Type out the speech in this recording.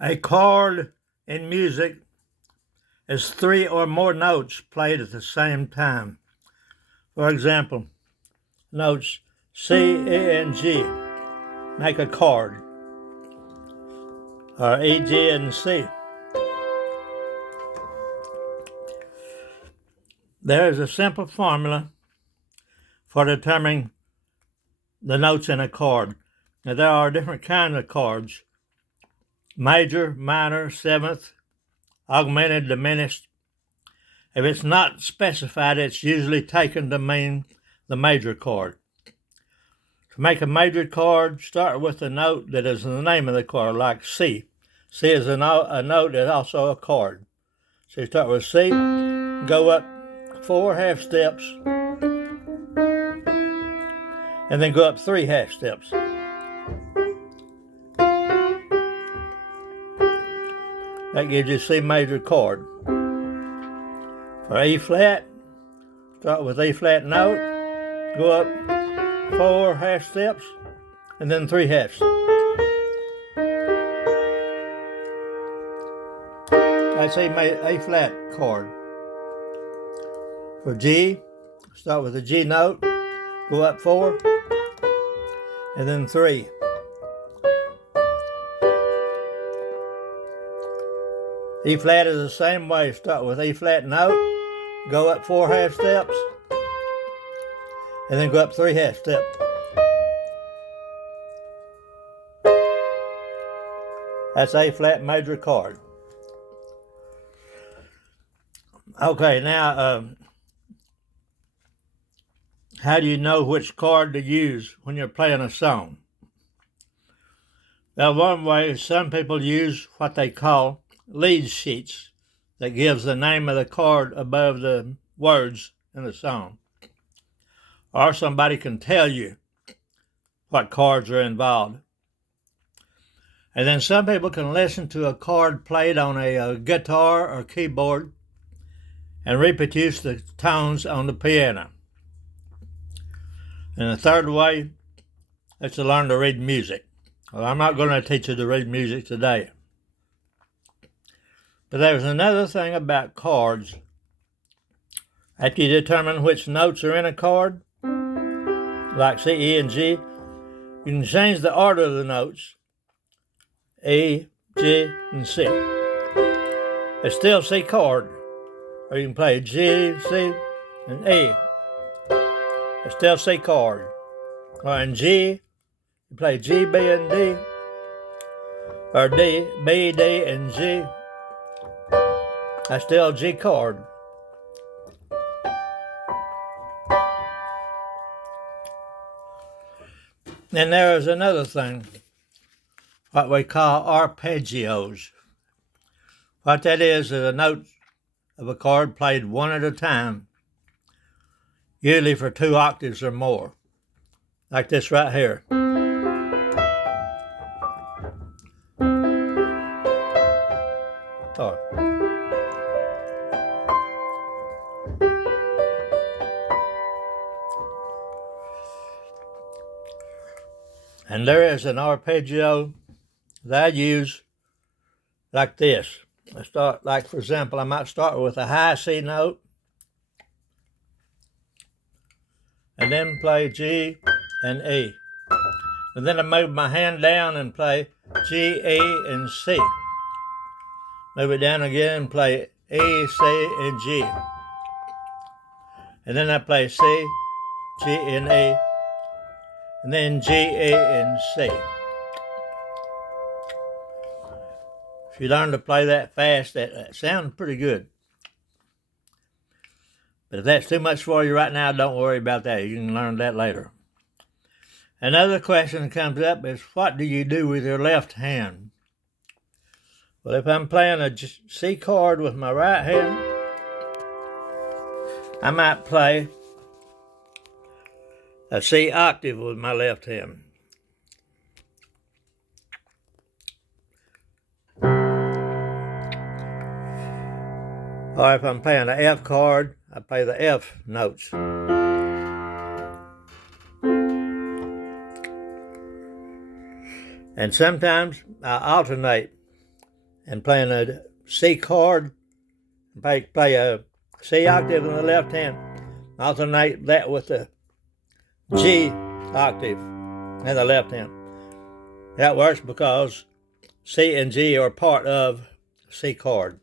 A chord in music is three or more notes played at the same time. For example, notes C, A, and G make a chord, or E, G, and C. There is a simple formula for determining the notes in a chord. Now, there are different kinds of chords: major, minor, seventh, augmented, diminished. If it's not specified, it's usually taken to mean the major chord. To make a major chord, start with the note that is the name of the chord, like C. C is a note that's also a chord. So you start with C, go up 4 half steps, and then go up 3 half steps. That gives you C major chord. For E flat, start with E flat note, go up 4 half steps, and then 3 halves. That's A flat chord. For G, start with the G note, go up 4, and then 3. E flat is the same way. Start with E flat note, go up 4 half steps, and then go up 3 half steps. That's A flat major chord. Okay, now, how do you know which chord to use when you're playing a song? Now, one way, some people use what they call lead sheets that gives the name of the chord above the words in the song. Or somebody can tell you what chords are involved. And then some people can listen to a chord played on a guitar or keyboard and reproduce the tones on the piano. And the third way is to learn to read music. Well, I'm not going to teach you to read music today. But there's another thing about chords. After you determine which notes are in a chord, like C, E, and G, you can change the order of the notes, E, G, and C. It's still C chord, or you can play G, C, and E. It's still C chord. Or in G, you play G, B, and D, or D, B, D, and G. That's still G chord. And there is another thing, what we call arpeggios. What that is a note of a chord played one at a time, usually for 2 octaves or more, like this right here. Oh. And there is an arpeggio that I use like this. I start, like for example, I might start with a high C note, and then play G and E. And then I move my hand down and play G, E, and C. Move it down again and play E, C, and G. And then I play C, G, and E, and then G, E, and C. If you learn to play that fast, that sounds pretty good. But if that's too much for you right now, don't worry about that. You can learn that later. Another question that comes up is, what do you do with your left hand? Well, if I'm playing a C chord with my right hand, I might play a C octave with my left hand. Or if I'm playing an F chord, I play the F notes. And sometimes I alternate and playing a C chord, play a C octave in the left hand, alternate that with the G octave in the left hand. That works because C and G are part of C chord.